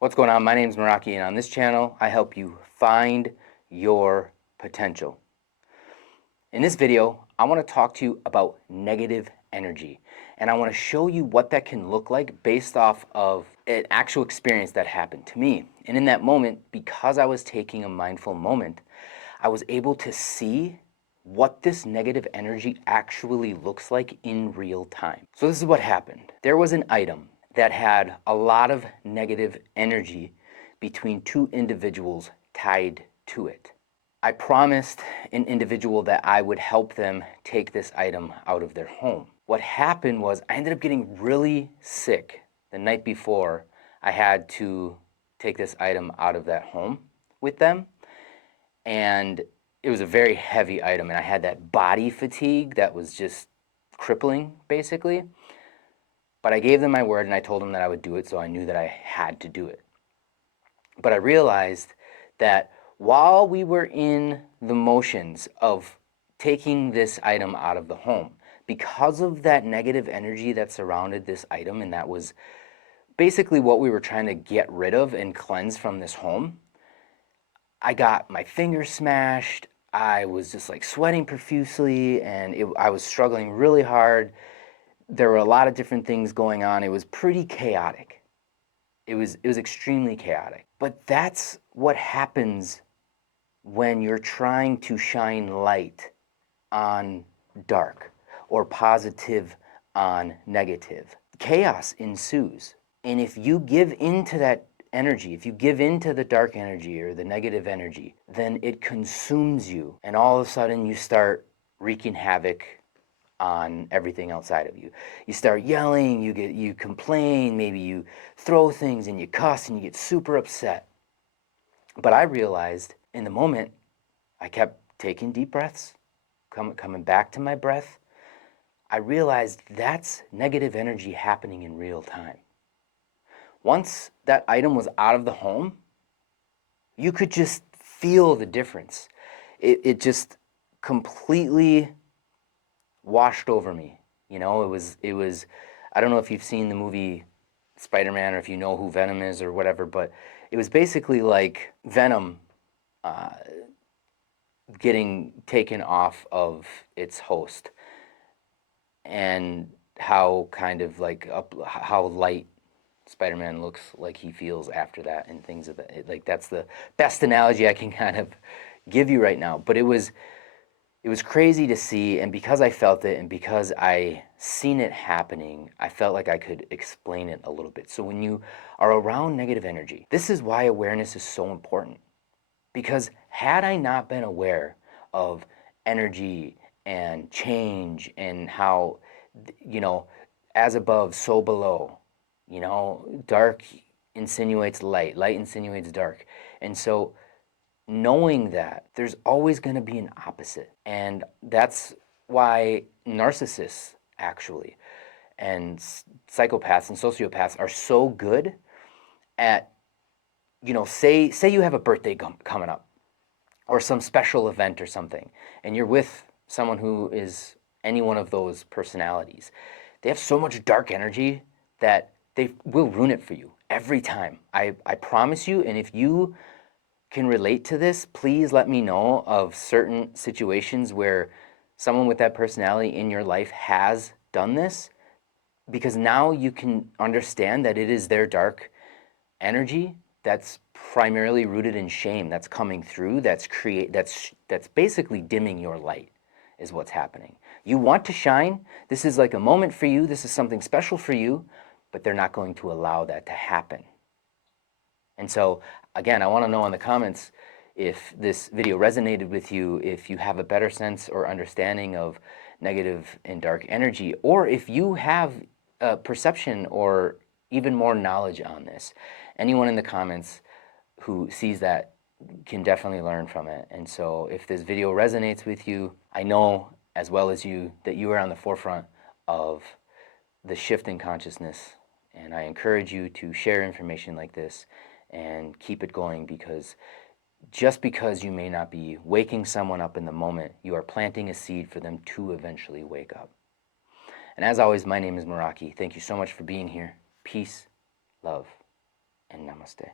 What's going on? My name is Meraki, and on this channel, I help you find your potential. In this video, I want to talk to you about negative energy, and I want to show you what that can look like based off of an actual experience that happened to me. And in that moment, because I was taking a mindful moment, I was able to see what this negative energy actually looks like in real time. So this is what happened. There was an item that had a lot of negative energy between two individuals tied to it. I promised an individual that I would help them take this item out of their home. What happened was I ended up getting really sick the night before I had to take this item out of that home with them. And it was a very heavy item, and I had that body fatigue that was just crippling, basically. But I gave them my word, and I told them that I would do it, so I knew that I had to do it. But I realized that while we were in the motions of taking this item out of the home, because of that negative energy that surrounded this item, and that was basically what we were trying to get rid of and cleanse from this home, I got my fingers smashed. I was just like sweating profusely, and I was struggling really hard. There were a lot of different things going on. It was pretty chaotic. It was extremely chaotic. But that's what happens when you're trying to shine light on dark or positive on negative. Chaos ensues. And if you give into that energy, if you give into the dark energy or the negative energy, then it consumes you. And all of a sudden you start wreaking havoc on everything outside of you. You start yelling, you complain, maybe you throw things and you cuss and you get super upset. But I realized in the moment, I kept taking deep breaths, coming back to my breath. I realized that's negative energy happening in real time. Once that item was out of the home, you could just feel the difference. It just completely washed over me. You know, it was I don't know if you've seen the movie Spider-Man or if you know who Venom is or whatever, but it was basically like Venom getting taken off of its host, and how kind of like how light Spider-Man looks like he feels after that, and things of that. Like, that's the best analogy I can kind of give you right now. But it was crazy to see, and because I felt it and because I seen it happening, I felt like I could explain it a little bit. So when you are around negative energy, this is why awareness is so important. Because had I not been aware of energy and change and how, as above, so below, dark insinuates light, light insinuates dark. And so knowing that there's always going to be an opposite. And that's why narcissists, actually, and psychopaths and sociopaths are so good at, say you have a birthday coming up or some special event or something, and you're with someone who is any one of those personalities. They have so much dark energy that they will ruin it for you every time. I promise you. And if you can relate to this, please let me know of certain situations where someone with that personality in your life has done this, because now you can understand that it is their dark energy that's primarily rooted in shame that's coming through, that's basically dimming your light, is what's happening. You want to shine. This is like a moment for you. This is something special for you, but they're not going to allow that to happen. And so, again, I want to know in the comments if this video resonated with you, if you have a better sense or understanding of negative and dark energy, or if you have a perception or even more knowledge on this. Anyone in the comments who sees that can definitely learn from it. And so if this video resonates with you, I know as well as you that you are on the forefront of the shift in consciousness. And I encourage you to share information like this and keep it going, because just because you may not be waking someone up in the moment, you are planting a seed for them to eventually wake up. And as always, my name is Meraki. Thank you so much for being here. Peace, love. and namaste.